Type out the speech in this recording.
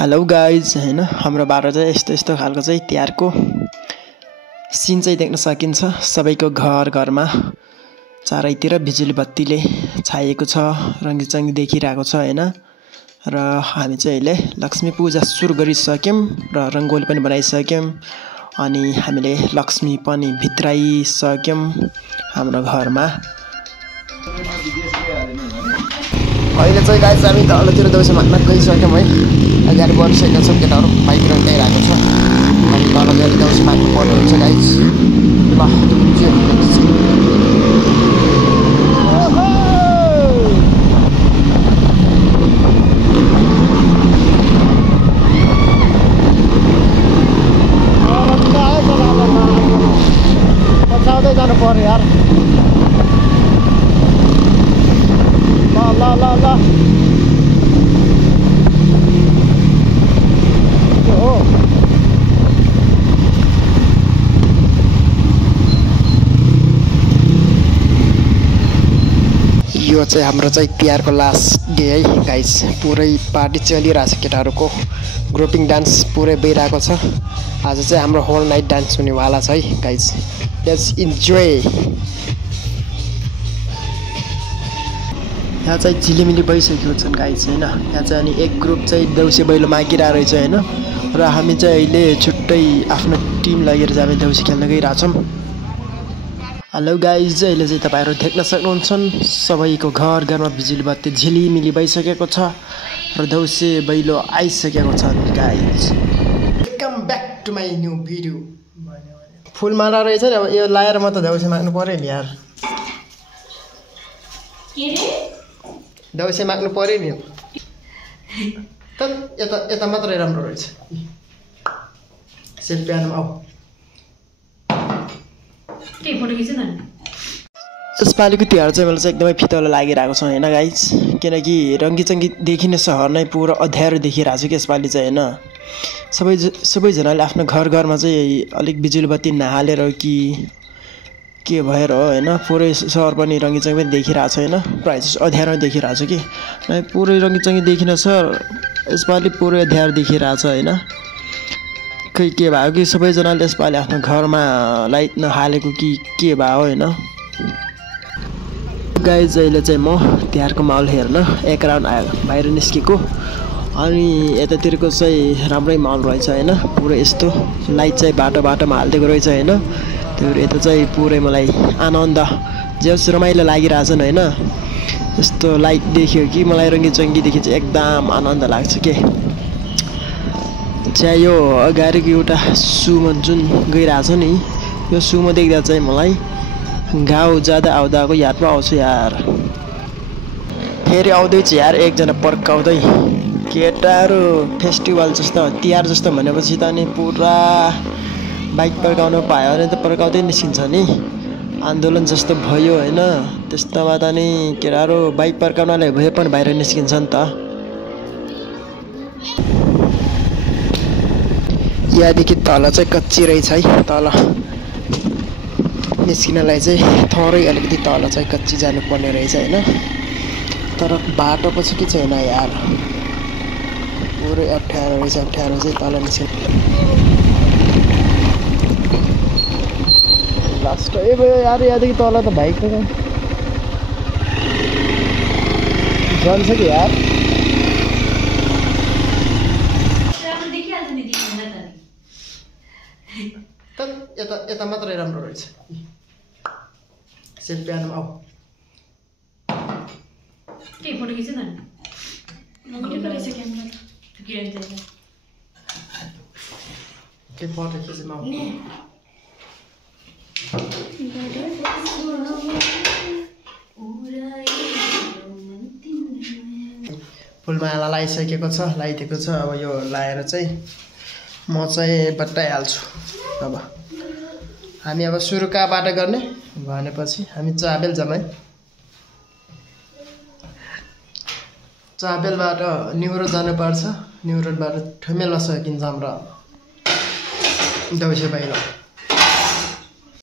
Hello guys हैन हाम्रो बाटो चाहिँ यस्तो खालको चाहिँ तिहारको सिन चाहिँ देख्न सकिन्छ। सबैको घर घरमा चारैतिर बिजुली बत्तीले छाइएको छ, रङ्गीचङ्गी देखिरहेको छ हैन। र हामी चाहिँ अहिले लक्ष्मी पूजा सुरु गरिसक्यौं र रङ्गोली पनि बनाइसक्यौं अनि हामीले लक्ष्मी पनि भित्राइसक्यौं हाम्रो घरमा। अहिले चाहिँ गाइस हामी तलतिर दौसी माग्न गइसक्यौं है। अगाडि बढिसकेका छौँ, केटाहरू बाइक रन्काइरहेको छ अनि तल गएर दौसी माग्नु पर्ने हुन्छ गाइस। ल पछाउँदै जानु पर्यो यार। ल यो चाहिँ हाम्रो चाहिँ तिहारको लास्ट डे है गाइस। पुरै पार्टी चलिरहेको छ, केटाहरूको ग्रुपिङ डान्स पुरै भइरहेको छ। आज चाहिँ हाम्रो होल नाइट डान्स हुनेवाला छ है गाइस। Let's enjoy. यहाँ चाहिँ झिलिमिली भइसकेको छन् गाइस हैन। यहाँ चाहिँ अनि एक ग्रुप चाहिँ देउसी भैलो मागिरहेको रहेछ हैन। र हामी चाहिँ अहिले छुट्टै आफ्नो टिम लगेर चाहिँ हामी देउसी खेल्न गइरहेछौँ। हेलो गाइज, अहिले चाहिँ तपाईँहरू देख्न सक्नुहुन्छ सबैको घर घरमा बिजुली बत्ती झिलिमिली भइसकेको छ र देउसी भैलो आइसकेको छ guys. Welcome back to my new video. फुलमाला रहेछ नि, अब यो लाएर म त देउसी माग्नु पर्यो नि यार। देउसी माग्नु पर्यो नि। त यता मात्रै राम्रो रहेछ। सेल्फी आउनु आऊ। यसपालिको तिहार चाहिँ मलाई चाहिँ एकदमै फितलो लागिरहेको छ हैन गाइज। किनकि रङ्गीचङ्गी देखिने सहर नै पुरा अँध्यारो देखिरहेको छ कि यसपालि चाहिँ हैन। सबैजनाले आफ्नो घर घरमा चाहिँ अलिक बिजुली बत्ती नहालेर कि के भएर हो हैन। पुरै सहर पनि रङ्गीचङ्गी पनि देखिरहेको छ हैन। प्रायः जस्तो अँध्यारो देखिरहेको छ कि पुरै रङ्गीचङ्गी देखिन सर। यसपालि पुरै अँध्यारो देखिरहेको छ हैन। खै के भयो कि सबैजनाले यसपालि आफ्नो घरमा लाइट नहालेको कि के भयो हैन। गाइज अहिले चाहिँ म तिहारको माहौल हेर्न एक राउन्ड बाहिर निस्केको अनि यतातिरको चाहिँ राम्रै माहौल रहेछ हैन। पुरै यस्तो लाइट चाहिँ बाटोमा हालिदिएको रहेछ हैन। त्यो यता चाहिँ पुरै मलाई आनन्द जस रमाइलो लागिरहेछन् हैन। यस्तो लाइट देख्यो कि मलाई रङ्गीचङ्गीदेखि चाहिँ एकदम आनन्द लाग्छ के। चाहिँ यो अगाडिको एउटा सुमो जुन गइरहेछ नि, यो सुमो देख्दा चाहिँ मलाई गाउँ जाँदा आउँदाको याद पो आउँछ यार। फेरि आउँदैछ यार एकजना पर्काउँदै। केटाहरू फेस्टिभल जस्तो तिहार जस्तो भनेपछि त नि पुरा बाइक पर्काउनु पायो भने त पर्काउँदै निस्किन्छ नि। आन्दोलन जस्तो भयो हैन। त्यस्तोमा त नि केटाहरू बाइक पर्काउनलाई भए पनि बाहिर निस्किन्छ नि त। यहाँदेखि तल चाहिँ कच्ची रहेछ है। तल निस्किनलाई चाहिँ थोरै अलिकति तल चाहिँ कच्ची जानुपर्ने रहेछ हैन। तर बाटो पछि के छैन यार, पुरै अप्ठ्यारो रहेछ। अप्ठ्यारो चाहिँ तल निस्किनु लास्ट भयो यार। यहाँदेखि तल त बाइक जान्छ कि यार। यता मात्रै राम्रो रहेछ। सेल्फी आउनु आऊ। फोटो खिच्छ न के फोटो खिच्नु आऊ। फुलमाला लगाइसकेको छ, लगाइदिएको छ। अब यो लाएर चाहिँ म चाहिँ बटाइहाल्छु। अब हामी अब सुरु कहाँबाट गर्ने भनेपछि हामी चाबेल जाऊँ है। चाबेलबाट न्युरोड जानुपर्छ। न्युरोडबाट ठमेल सकिन्छ हाम्रो देउसी भैलो।